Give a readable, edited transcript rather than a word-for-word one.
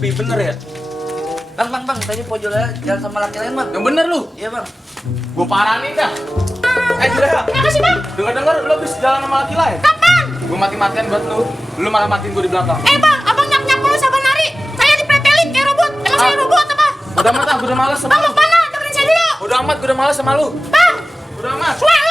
sepi bener ya. Bang, tadi pojolnya jalan sama laki lain, Bang. Yang bener lu. Iya, Bang. Gua paranin dah. Juleha. Makasih, Bang. Dengar lu habis jalan sama laki lain. Kapan? Gua mati-matian buat lu. Lu malah matiin gua di belakang. Bang, abang nyap-nyap mulu sabar nari. Saya dipretelin kayak robot. Emang saya robot apa? Udah amat, gua udah males sama Bang, lu. mau kemana? Dengerin saya dulu. Udah amat, gua udah males sama lu. Bang, Udah amat. suara